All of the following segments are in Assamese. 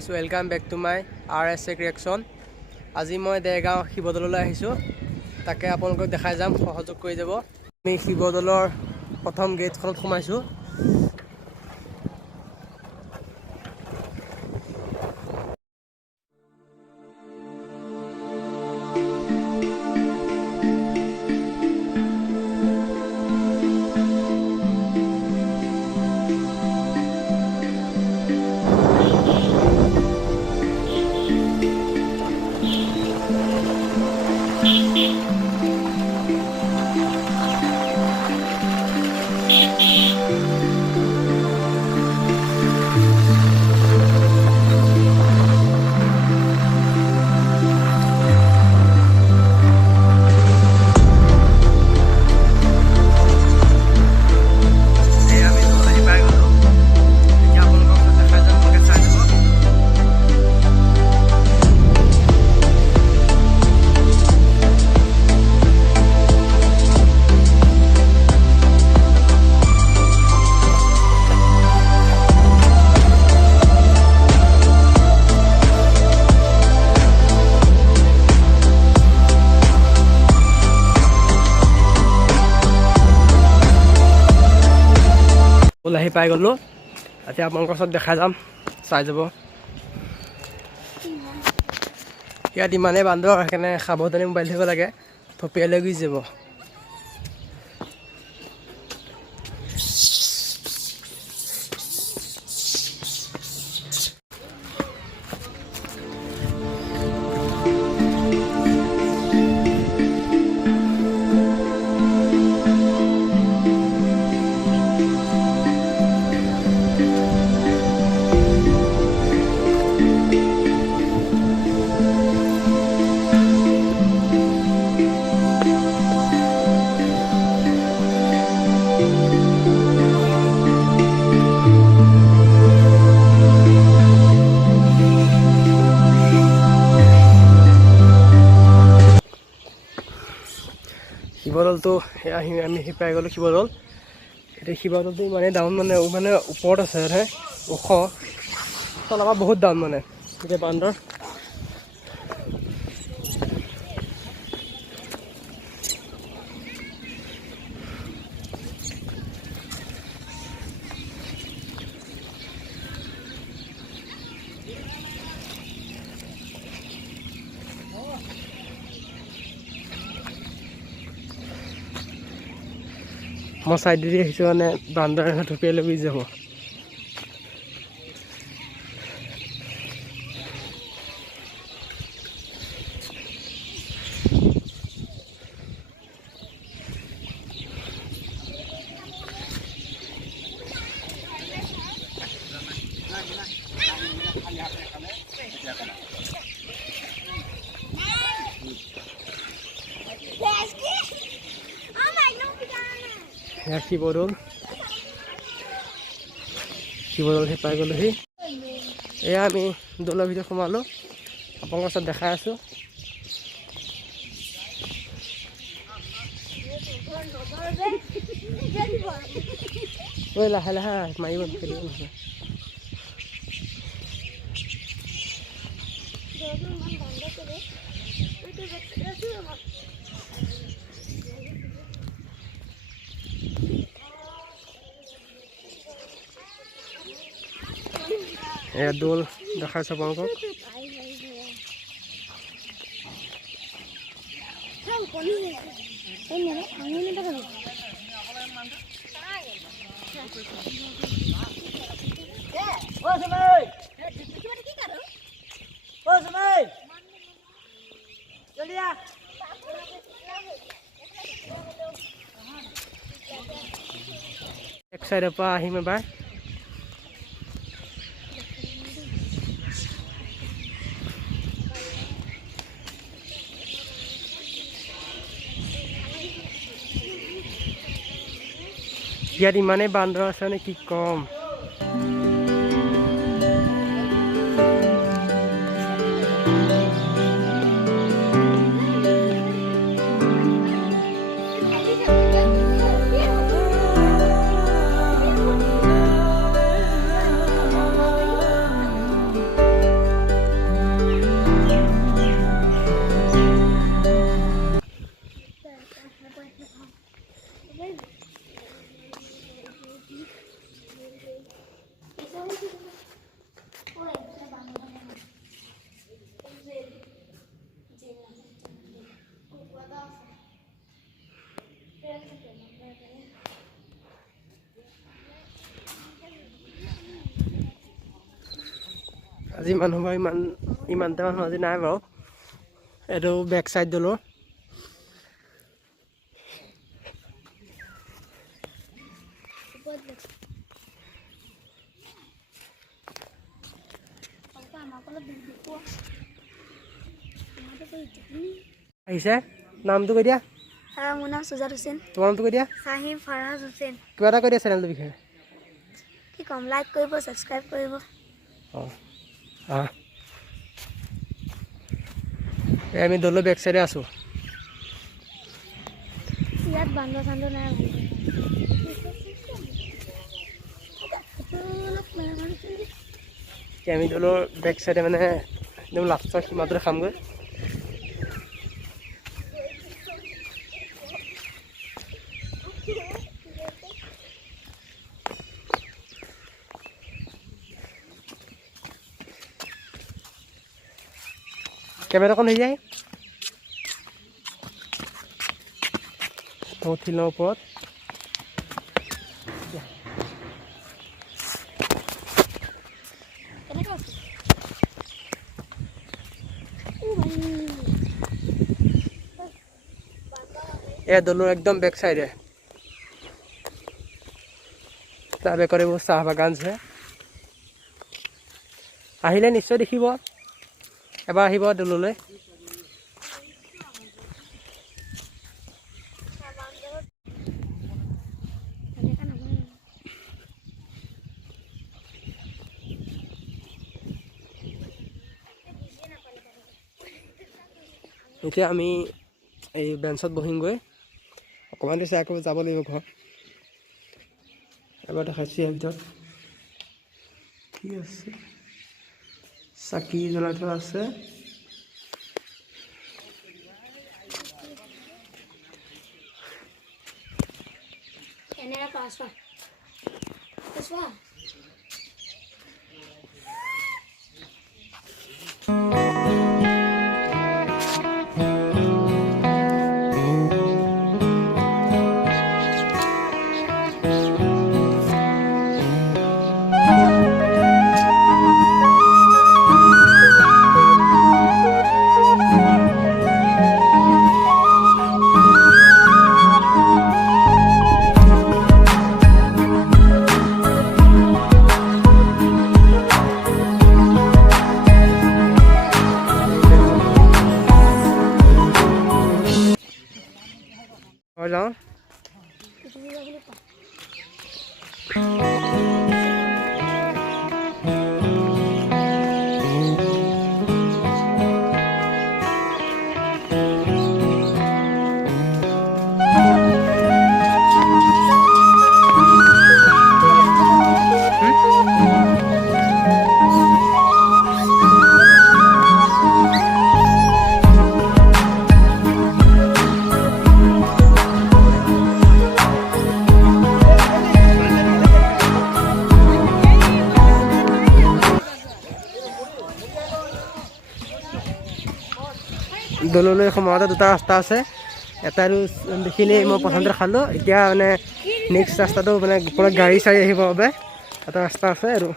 Welcome back to my RSA Reaction. আজি মই দেগাঁও শিৱদৌললৈ আহিছোঁ তাকে আপোনালোকক দেখাই যাম সহযোগ কৰি যাব আমি শিৱদৌলৰ প্ৰথম গেটখনত সোমাইছোঁ আহি পাই গ'লো এতিয়া আপোনালোকৰ ওচৰত দেখাই যাম চাই যাব ইয়াত ইমানেই বান্দৰ সেইকাৰণে সাৱধানে মোবাইল থাকিব লাগে থপিয়াই লৈ গুচি যাব শিৱদৌলটো আমি পাই গ'লোঁ শিৱদৌল এতিয়া শিৱদৌলটো ইমানেই ডাউন মানে ওপৰত আছে ওখ তলৰ বহুত ডাউন মানে এতিয়া বান্দৰ মই চাইড দি আহিছোঁ মানে বান্দৰে থপিয়াই লৈ গুচি যাব শিৱদৌল সি পাই গ'লোহি এয়া আমি দৌলৰ ভিতৰত সোমালোঁ আপোনালোকৰ ওচৰত দেখাই আছোঁ ঐ লাহে লাহে মাৰিব খেলিব নহয় এয়া দৌল দেখাইছোঁ আপোনালোকক এক চাইডৰ পৰা আহিম এবাৰ ইয়াত ইমানেই বান্দৰ আছে মানে কি কম আজি মানুহ বাৰু ইমানটা মানুহ আজি নাই বাৰু এইটো বেক চাইড দলৰ আহিছে নামটো কৈ দিয়া মোৰ নাম সুজাত হুছেইন তোমাৰ নামটো কৈ দিয়া চাহিম ফাৰহাজ হুছেইন কিবা এটা কৈ দিয়া চেনেলটোৰ বিষয়ে কি কম লাইক কৰিব ছাবস্ক্ৰাইব কৰিব আমি দলৰ বেক চাইডে আছোঁ ইয়াত বান্দৰ চান্দৰ নাই আমি দলৰ বেক চাইডে মানে একদম লাষ্টৰ সীমাটোৰে খামগৈ কেমেৰাখন হৈ যায় উঠি লওঁ ওপৰত এয়া দলৰ একদম বেক চাইডে তাৰ বেকৰে বহুত চাহ বাগান আছে আহিলে নিশ্চয় দেখিব এবাৰ আহিব দললৈ এতিয়া আমি এই বেঞ্চত বহিমগৈ অকণমান দেৰি আকৌ যাব লাগিব ঘৰ এবাৰ দেখাইছোঁ ইয়াৰ ভিতৰত কি আছে চাকি জ্বলাই থোৱা আছে যাওঁ দললৈ সোমাওঁতে দুটা ৰাস্তা আছে এটা দেখিলে মই প্ৰথমতে খালোঁ এতিয়া মানে নেক্সট ৰাস্তাটো মানে ওপৰত গাড়ী চাড়ী আহিবৰ বাবে এটা ৰাস্তা আছে আৰু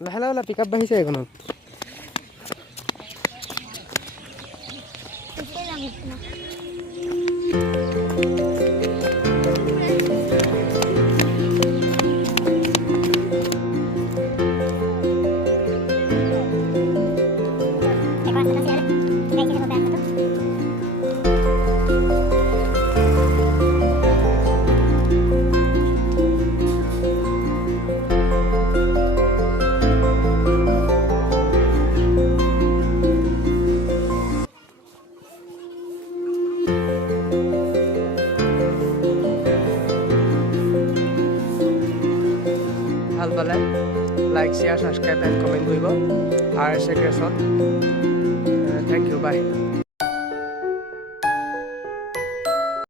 লাহে লাহে পিক আপ বাঢ়িছে এইখনত শ্বেয়াৰ ছাবস্ক্ৰাইব এণ্ড কমেণ্ট কৰিব RSA ক্ৰেছত। থেংক ইউ বাই।